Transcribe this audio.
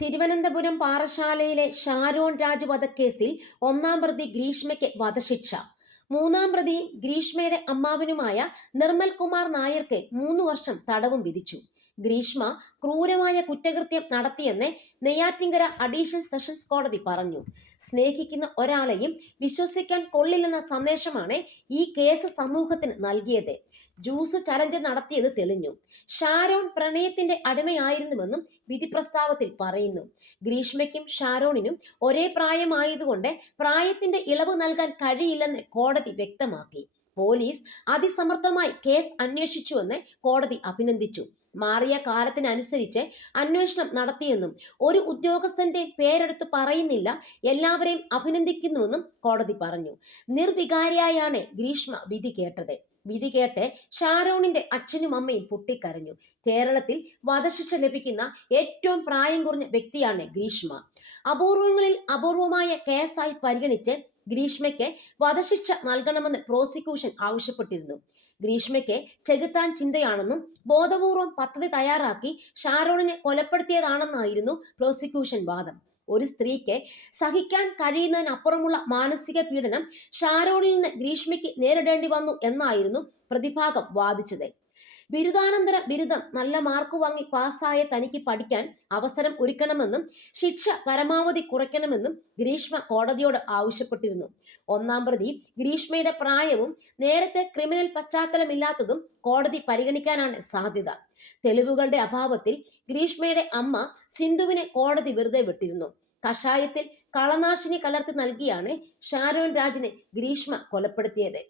തിരുവനന്തപുരം പാറശാലയിലെ ഷാരോൺ രാജ് വധക്കേസിൽ ഒന്നാം പ്രതി ഗ്രീഷ്മയ്ക്ക് വധശിക്ഷ. മൂന്നാം പ്രതി ഗ്രീഷ്മയുടെ അമ്മാവനുമായ നിർമ്മൽ കുമാർ നായർക്ക് മൂന്ന് വർഷം തടവും വിധിച്ചു. ഗ്രീഷ്മ ക്രൂരമായ കുറ്റകൃത്യം നടത്തിയെന്ന് നെയ്യാറ്റിങ്കര അഡീഷണൽ സെഷൻസ് കോടതി പറഞ്ഞു. സ്നേഹിക്കുന്ന ഒരാളെയും വിശ്വസിക്കാൻ കൊള്ളില്ലെന്ന സന്ദേശമാണ് ഈ കേസ് സമൂഹത്തിന് നൽകിയത്. ജ്യൂസ് ചലഞ്ച് നടത്തിയത് തെളിഞ്ഞു. ഷാരോൺ പ്രണയത്തിന്റെ അടിമയായിരുന്നുവെന്നും വിധി പ്രസ്താവത്തിൽ പറയുന്നു. ഗ്രീഷ്മയ്ക്കും ഷാരോണിനും ഒരേ പ്രായമായതുകൊണ്ട് പ്രായത്തിന്റെ ഇളവ് നൽകാൻ കഴിയില്ലെന്ന് കോടതി വ്യക്തമാക്കി. പോലീസ് അതിസമർത്ഥമായി കേസ് അന്വേഷിച്ചുവെന്ന് കോടതി അഭിനന്ദിച്ചു. മാറിയ കാലത്തിനനുസരിച്ച് അന്വേഷണം നടത്തിയെന്നും ഒരു ഉദ്യോഗസ്ഥന്റെ പേരെടുത്ത് പറയുന്നില്ല എല്ലാവരെയും അഭിനന്ദിക്കുന്നുവെന്നും കോടതി പറഞ്ഞു. നിർവികാരിയായാണ് ഗ്രീഷ്മ വിധി കേട്ടത്. വിധി കേട്ട് ഷാരോണിന്റെ അച്ഛനും അമ്മയും പൊട്ടിക്കരഞ്ഞു. കേരളത്തിൽ വധശിക്ഷ ലഭിക്കുന്ന ഏറ്റവും പ്രായം കുറഞ്ഞ വ്യക്തിയാണ് ഗ്രീഷ്മ. അപൂർവങ്ങളിൽ അപൂർവമായ കേസായി പരിഗണിച്ച് ഗ്രീഷ്മയ്ക്ക് വധശിക്ഷ നൽകണമെന്ന് പ്രോസിക്യൂഷൻ ആവശ്യപ്പെട്ടിരുന്നു. ഗ്രീഷ്മയ്ക്ക് ചെകുത്താൻ ചിന്തയാണെന്നും ബോധപൂർവം പദ്ധതി തയ്യാറാക്കി ഷാരോണിനെ കൊലപ്പെടുത്തിയതാണെന്നായിരുന്നു പ്രോസിക്യൂഷൻ വാദം. ഒരു സ്ത്രീക്ക് സഹിക്കാൻ കഴിയുന്നതിനപ്പുറമുള്ള മാനസിക പീഡനം ഷാരോണിൽ നിന്ന് ഗ്രീഷ്മയ്ക്ക് നേരിടേണ്ടി വന്നു എന്നായിരുന്നു പ്രതിഭാഗം വാദിച്ചത്. ബിരുദാനന്തര ബിരുദം നല്ല മാർക്ക് വാങ്ങി പാസ്സായ തനിക്ക് പഠിക്കാൻ അവസരം ഒരുക്കണമെന്നും ശിക്ഷ പരമാവധി കുറയ്ക്കണമെന്നും ഗ്രീഷ്മ കോടതിയോട് ആവശ്യപ്പെട്ടിരുന്നു. ഒന്നാം പ്രതി ഗ്രീഷ്മയുടെ പ്രായവും നേരത്തെ ക്രിമിനൽ പശ്ചാത്തലമില്ലാത്തതും കോടതി പരിഗണിക്കാനാണ് സാധ്യത. തെളിവുകളുടെ അഭാവത്തിൽ ഗ്രീഷ്മയുടെ അമ്മ സിന്ധുവിനെ കോടതി വെറുതെ വിട്ടിരുന്നു. കഷായത്തിൽ കളനാശിനി കലർത്തി നൽകിയാണ് ഷാരോൺ രാജിനെ ഗ്രീഷ്മ കൊലപ്പെടുത്തിയത്.